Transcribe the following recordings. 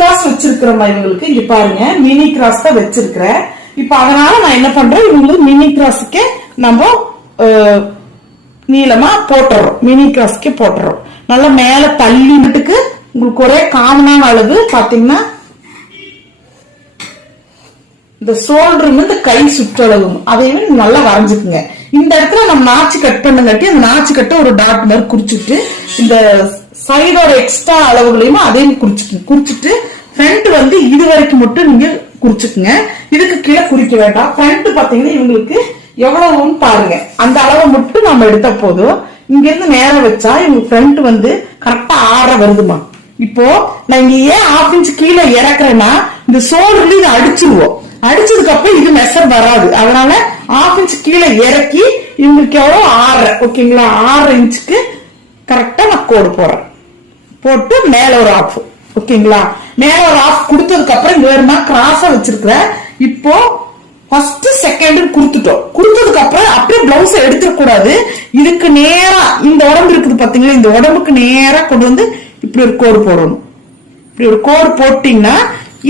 Cross வச்சிருக்கிறோம் இவங்களுக்கு. இங்க பாருங்க மினி கிராஸ் தான் வச்சிருக்கிறேன். இப்ப அதனால நான் என்ன பண்றேன், இவங்களுக்கு மினி கிராஸுக்கே நம்ம நீளமா போட்டுறோம். மினி கிராஸ்க்கே போட்டுறோம். நல்லா மேல தள்ளிட்டுக்கு உங்களுக்கு ஒரே காமனான அளவு பாத்தீங்கன்னா இந்த ஷோல்டர் இந்த கை சுற்றளவும் அதையுமே நல்லா வரைஞ்சுக்குங்க. இந்த இடத்துல நம்ம நாச்சு கட் பண்ணங்காட்டி அந்த நாச்சு கட்ட ஒரு டாட் மாதிரி குறிச்சிட்டு இந்த சைடோட எக்ஸ்ட்ரா அளவுகளையும் அதையும் குறிச்சிட்டு ஃப்ரண்ட் வந்து இது வரைக்கும் மட்டும் நீங்க குறிச்சுக்குங்க. இதுக்கு கீழே குறிக்க வேண்டாம். ஃப்ரண்ட் பாத்தீங்கன்னா இவங்களுக்கு எவ்வளவுன்னு பாருங்க. அந்த அளவை மட்டும் நம்ம எடுத்த போதும். இங்க இருந்து நேரம் வச்சா இவங்க ஃப்ரண்ட் வந்து கரெக்டா 6 வருதுமா. இப்போ நான் இங்க ஏன் 1/2 இன்ச் கீழே இறக்குறேன்னா இந்த ஷோல்டர்ல இதை அடிச்சிருவோம். அடிச்சதுக்கு அப்புறம் இது மெஷர் வராது. அதனால 1/2 இன்ச் கீழே இறக்கி இவங்களுக்கு எவ்வளவு 6 ஓகேங்களா. 6 இன்ச்சுக்கு கரெக்டா நான் கோடு போறேன். போட்டு மேல ஒரு 1/2 ஓகேங்களா. மேல ஒரு 1/2 கொடுத்ததுக்கு அப்புறம் இங்க வேணுமா கிராஸா வச்சிருக்கிறேன். இப்போ ஃபர்ஸ்ட் செகண்ட் கொடுத்துட்டோம். கொடுத்ததுக்கு அப்புறம் அப்படியே பிளவுஸ் எடுத்துட கூடாது. இதுக்கு நேரா இந்த உடம்பு இருக்குது பாத்தீங்களா, இந்த உடம்புக்கு நேரா கொண்டு வந்து இப்படி ஒரு கோடு போடணும். இப்படி ஒரு கோடு போட்டீங்கன்னா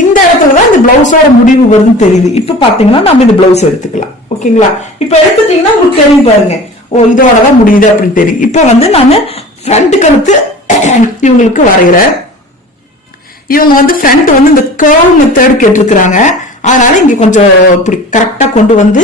இந்த இடத்துலதான் இந்த பிளவுஸோட முடிவு வருதுன்னு தெரியுது. இப்ப பாத்தீங்கன்னா நம்ம இந்த பிளவுஸ் எடுத்துக்கலாம் ஓகேங்களா. இப்ப எடுத்துட்டீங்கன்னா உங்களுக்கு தெரியும் பாருங்க, ஓ இதோடதான் முடியுது அப்படின்னு தெரியும். இப்ப வந்து நான் ஃப்ரண்ட் கழுத்து இவங்களுக்கு வரைகிறேன். இவங்க வந்து ஃப்ரண்ட் வந்து இந்த கர்வ் மெத்தட் கேட்டிருக்கிறாங்க. அதனால இங்க கொஞ்சம் இப்படி கரெக்டா கொண்டு வந்து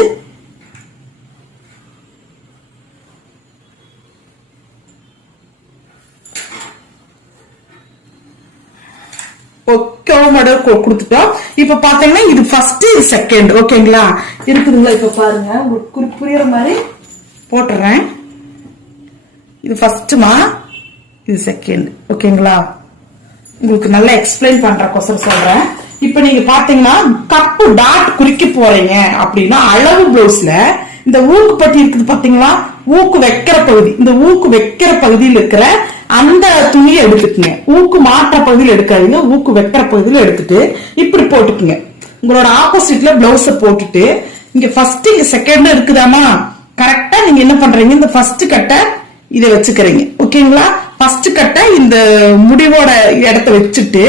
கொடுத்துட்டோம். இப்ப பாத்தீங்கன்னா இது ஃபர்ஸ்ட் இது செகண்ட் ஓகேங்களா இருக்குதுங்களா. இப்ப பாருங்க உங்களுக்கு புரியுற மாதிரி போட்டுறேன். இது ஃபர்ஸ்ட்மா, இது செகண்ட் ஓகேங்களா. உங்களுக்கு நல்லா எக்ஸ்பிளைன் பண்ற கொசரம் சொல்றேன். இப்ப நீங்க பாத்தீங்கன்னா கப்பு டாட் குறிக்க போறீங்க அப்படின்னா அளவு பிளவுஸ்ல இந்த ஊக்கு பட்டி இருக்குது பாத்தீங்களா, ஊக்கு வைக்கிற பகுதி, இந்த ஊக்கு வைக்கிற பகுதியில் இருக்கிற அந்த துணியை எடுத்துக்குங்க. ஊக்கு மாற்ற பகுதியில் எடுக்காதீங்க, ஊக்கு வைக்கிற பகுதியில் எடுத்துட்டு இப்படி போட்டுக்குங்க. உங்களோட ஆப்போசிட்ல பிளவுஸ போட்டுட்டு இங்க ஃபர்ஸ்ட் இங்க செகண்ட் இருக்குதாமா, கரெக்டா நீங்க என்ன பண்றீங்க, இந்த ஃபர்ஸ்ட் கட்டை இதை வச்சுக்கிறீங்க ஓகேங்களா. ஃபர்ஸ்ட் கட்டை இந்த முடிவோட இடத்த வச்சுட்டு